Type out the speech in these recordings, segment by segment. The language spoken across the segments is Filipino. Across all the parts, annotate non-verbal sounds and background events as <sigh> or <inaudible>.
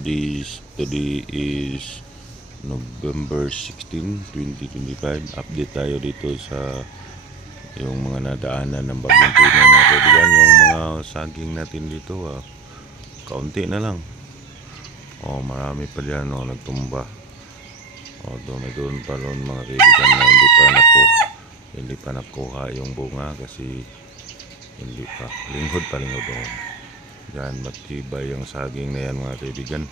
Today is, today is November 16, 2025. Update tayo dito sa yung mga nadaanan ng bagong puno mga kaibigan. Yung mga saging natin dito, ah, kaunti na lang. Oh, marami pa dyan, oh, nagtumba. Oh, doon, doon pa doon mga kaibigan na hindi pa naku, hindi pa nakuha yung bunga kasi hindi pa. Linghod pa linghod doon. Yan, matibay yung saging na yan mga kaibigan.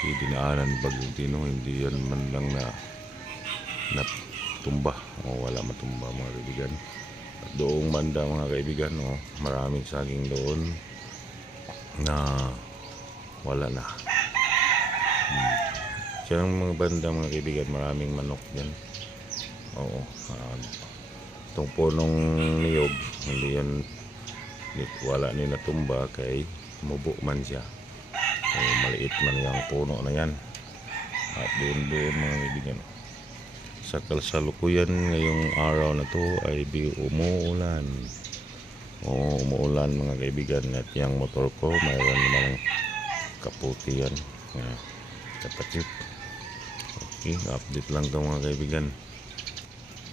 Si dinaanan bagyong tino, hindi yan man lang na na tumba o wala matumba mga kaibigan. At doong banda mga kaibigan, oh, maraming saging doon na wala na. Hmm. Diyan ang mga banda mga kaibigan, maraming manok dyan. Oo. Uh, itong punong niyog, hindi yan wala ni natumba kay mubo man siya. O, maliit man yung puno na yan. At doon doon mga kaibigan. Sa kasalukuyan ngayong araw na to ay bi umuulan. Oo, umuulan mga kaibigan. At yung motor ko mayroon naman kaputi yan. Kapatid. Okay, update lang to mga kaibigan.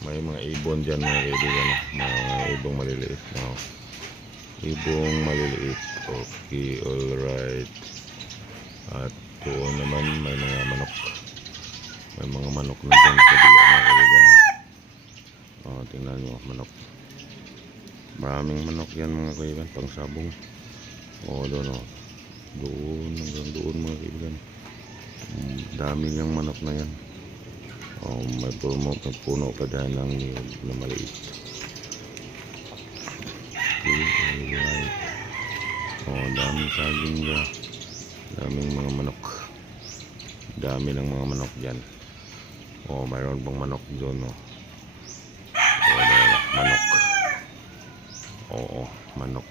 May mga ibon dyan mga kaibigan. Mga ibong maliliit. No? Ibong maliliit. Okay, alright. At doon naman may mga manok. May mga manok na dyan sa kaibigan. O, oh, tingnan nyo, manok. Maraming manok yan mga kaibigan, pang sabong. O, doon o. Doon, hanggang doon mga kaibigan. Dami niyang manok na yan. O, may puno, may puno pa dyan ng niyog na. Okay, alright. O, dami saging niya. Daming mga manok. Dami ng mga manok dyan. O, mayroon bang manok doon, o. O, ano, manok. Oo, manok.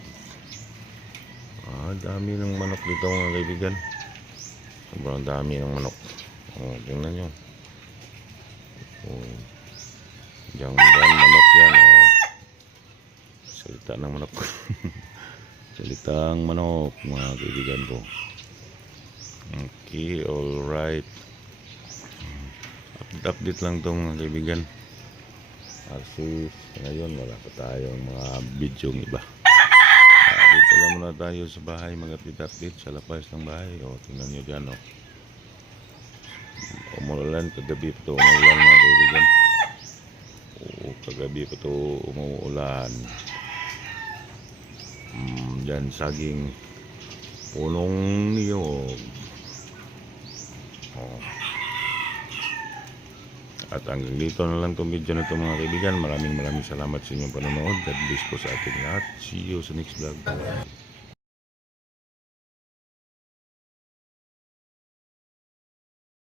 Ah, dami ng manok dito mga kaibigan. Sobrang dami ng manok. O, tingnan nyo. O, diyan, diyan manok yan, o. Salita ng manok. <laughs> Salitang manok, mga kaibigan ko. Okay, alright. Update, update lang to mga kaibigan. Kasi ngayon wala pa tayong mga bidyong iba. Ah, dito lang muna tayo sa bahay mga update sa labas ng bahay. O, tingnan nyo dyan o. Umulan, kagabi pa ito umulan mga kaibigan. Oo, kagabi pa ito umuulan. Mm, dyan saging punong niyog. Oh. At hanggang dito na lang itong video na ito mga kaibigan. Maraming maraming salamat sa inyong panonood. God bless po sa ating lahat. See you sa next vlog.